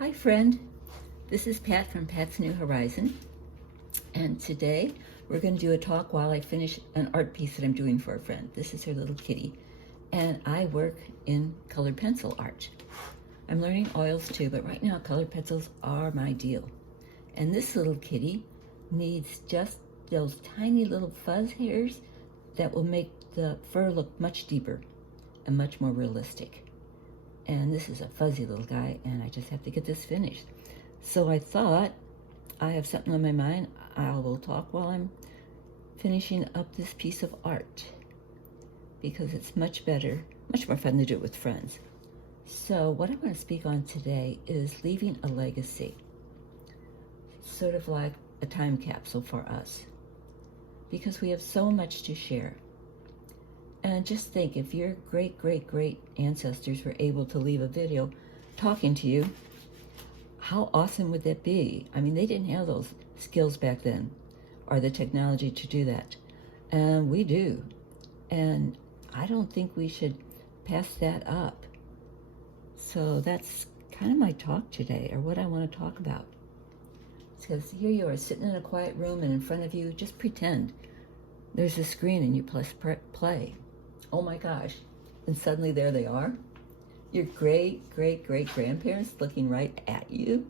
Hi friend, this is Pat from Pat's New Horizon, and today we're going to do a talk while I finish an art piece that I'm doing for a friend. This is her little kitty, and I work in colored pencil art. I'm learning oils too, but right now colored pencils are my deal. And this little kitty needs just those tiny little fuzz hairs that will make the fur look much deeper and much more realistic. And this is a fuzzy little guy, and I just have to get this finished. So I thought, I have something on my mind. I will talk while I'm finishing up this piece of art, because it's much better, much more fun to do it with friends. So what I want to speak on today is leaving a legacy, sort of like a time capsule for us, because we have so much to share. And just think, if your great-great-great ancestors were able to leave a video talking to you, how awesome would that be? I mean, they didn't have those skills back then, or the technology to do that. And we do. And I don't think we should pass that up. So that's kind of my talk today, or what I want to talk about. Because here you are sitting in a quiet room, and in front of you, just pretend there's a screen and you press play. Oh my gosh. And suddenly there they are. Your great-great-great-grandparents looking right at you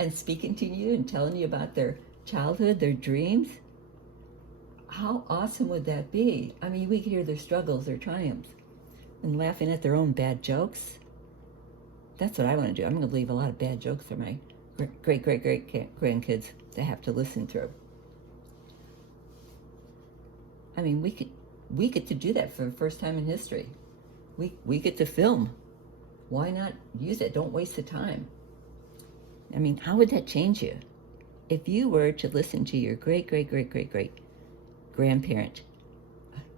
and speaking to you and telling you about their childhood, their dreams. How awesome would that be? I mean, we could hear their struggles, their triumphs, and laughing at their own bad jokes. That's what I want to do. I'm going to leave a lot of bad jokes for my great-great-great-grandkids to have to listen through. I mean, we get to do that for the first time in history. We get to film. Why not use it? Don't waste the time. I mean, how would that change you? If you were to listen to your great-great-great-great-grandparent,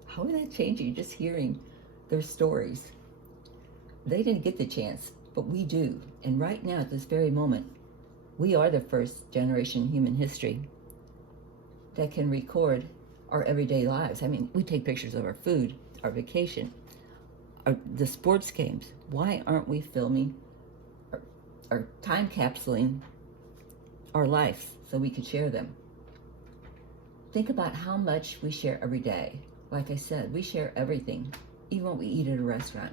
how would that change you, just hearing their stories? They didn't get the chance, but we do. And right now, at this very moment, we are the first generation in human history that can record our everyday lives. I mean, we take pictures of our food, our vacation, the sports games. Why aren't we filming or time capsuling our lives so we could share them? Think about how much we share every day. Like I said, we share everything, even what we eat at a restaurant.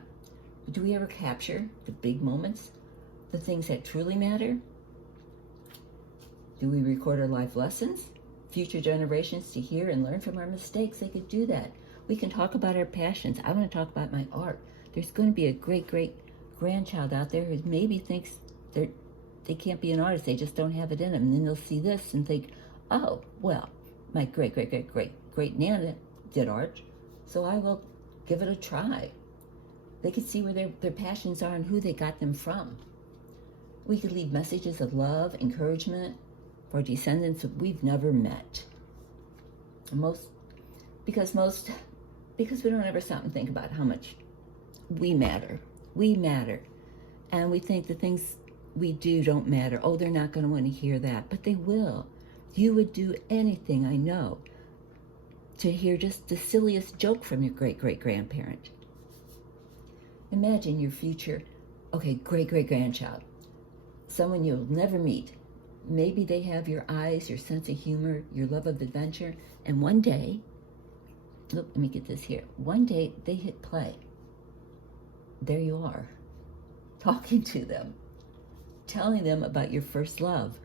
But do we ever capture the big moments, the things that truly matter? Do we record our life lessons? Future generations to hear and learn from our mistakes, they could do that. We can talk about our passions. I want to talk about my art. There's going to be a great-great-grandchild out there who maybe thinks they can't be an artist, they just don't have it in them. And then they'll see this and think, oh, well, my great-great-great-great-great-nana did art, so I will give it a try. They could see where their passions are and who they got them from. We could leave messages of love, encouragement, for descendants that we've never met. Because we don't ever stop and think about how much we matter. We matter. And we think the things we do don't matter. Oh, they're not going to want to hear that. But they will. You would do anything, I know, to hear just the silliest joke from your great-great-grandparent. Imagine your future, great-great-grandchild, someone you'll never meet. Maybe they have your eyes, your sense of humor, your love of adventure, and one day, let me get this here. One day they hit play. There you are, talking to them, telling them about your first love,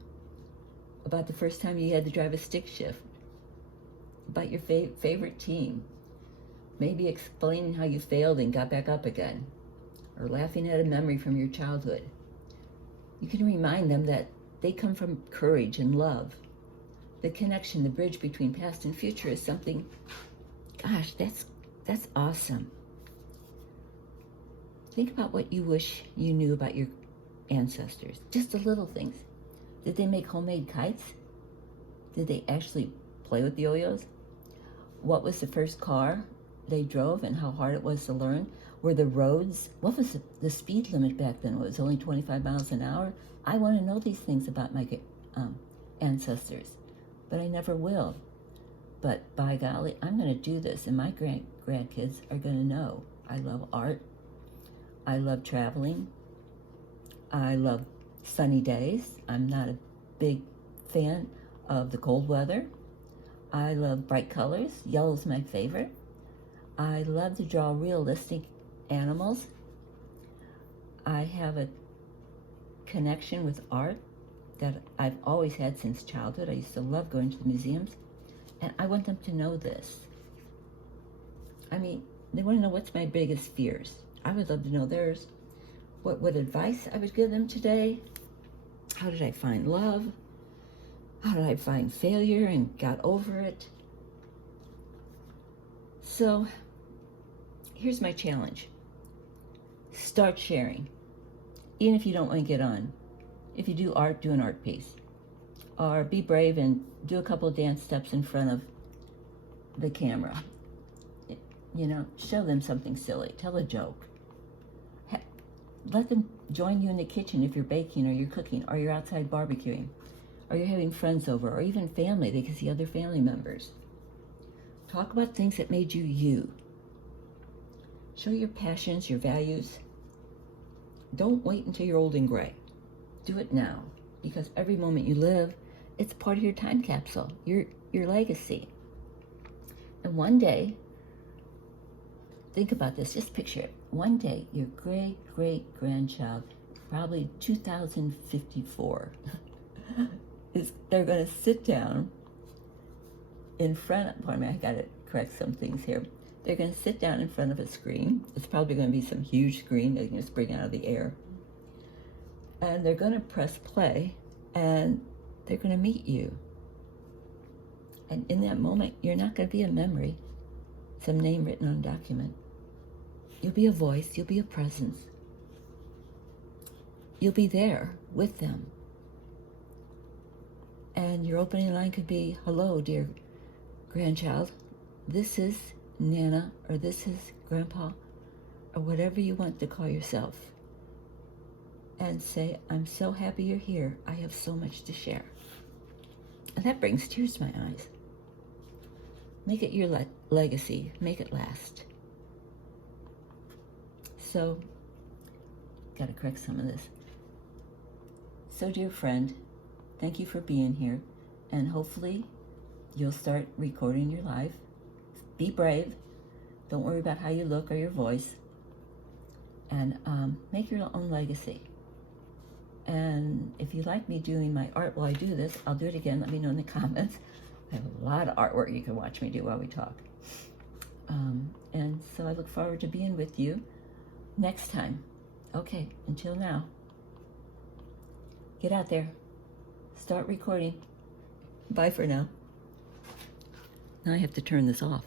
about the first time you had to drive a stick shift, about your favorite team, maybe explaining how you failed and got back up again, or laughing at a memory from your childhood. You can remind them that they come from courage and love. The connection, the bridge between past and future is something, gosh, that's awesome. Think about what you wish you knew about your ancestors. Just the little things. Did they make homemade kites? Did they actually play with the yo-yos? What was the first car they drove and how hard it was to learn? Were the roads, what was the speed limit back then? Was it only 25 miles an hour? I want to know these things about my ancestors, but I never will. But by golly, I'm going to do this, and my grandkids are going to know. I love art. I love traveling. I love sunny days. I'm not a big fan of the cold weather. I love bright colors. Yellow's my favorite. I love to draw realistic animals. I have a connection with art that I've always had since childhood. I used to love going to the museums, and I want them to know this. I mean, they want to know what's my biggest fears. I would love to know theirs. What advice I would give them today. How did I find love? How did I find failure and got over it? So here's my challenge. Start sharing. Even if you don't want to get on. If you do art, do an art piece. Or be brave and do a couple of dance steps in front of the camera. You know, show them something silly. Tell a joke. Let them join you in the kitchen if you're baking or you're cooking or you're outside barbecuing or you're having friends over or even family. They can see other family members. Talk about things that made you you. Show your passions, your values. Don't wait until you're old and gray. Do it now, because every moment you live, it's part of your time capsule, your legacy. And one day, think about this, just picture it. One day, your great-great-grandchild, probably 2054, they're going to sit down in front of, pardon me, I got to correct some things here. They're going to sit down in front of a screen. It's probably going to be some huge screen they can just bring out of the air. And they're going to press play, and they're going to meet you. And in that moment, you're not going to be a memory, some name written on a document. You'll be a voice, you'll be a presence. You'll be there with them. And your opening line could be, hello, dear grandchild. This is Nana, or this is Grandpa, or whatever you want to call yourself. And say, I'm so happy you're here. I have so much to share. And that brings tears to my eyes. Make it your legacy. Make it last. So, got to correct some of this. So, dear friend, thank you for being here. And hopefully, you'll start recording your life. Be brave. Don't worry about how you look or your voice. And make your own legacy. And if you like me doing my art while I do this, I'll do it again. Let me know in the comments. I have a lot of artwork you can watch me do while we talk. And so I look forward to being with you next time. Okay, until now, get out there. Start recording. Bye for now. Now I have to turn this off.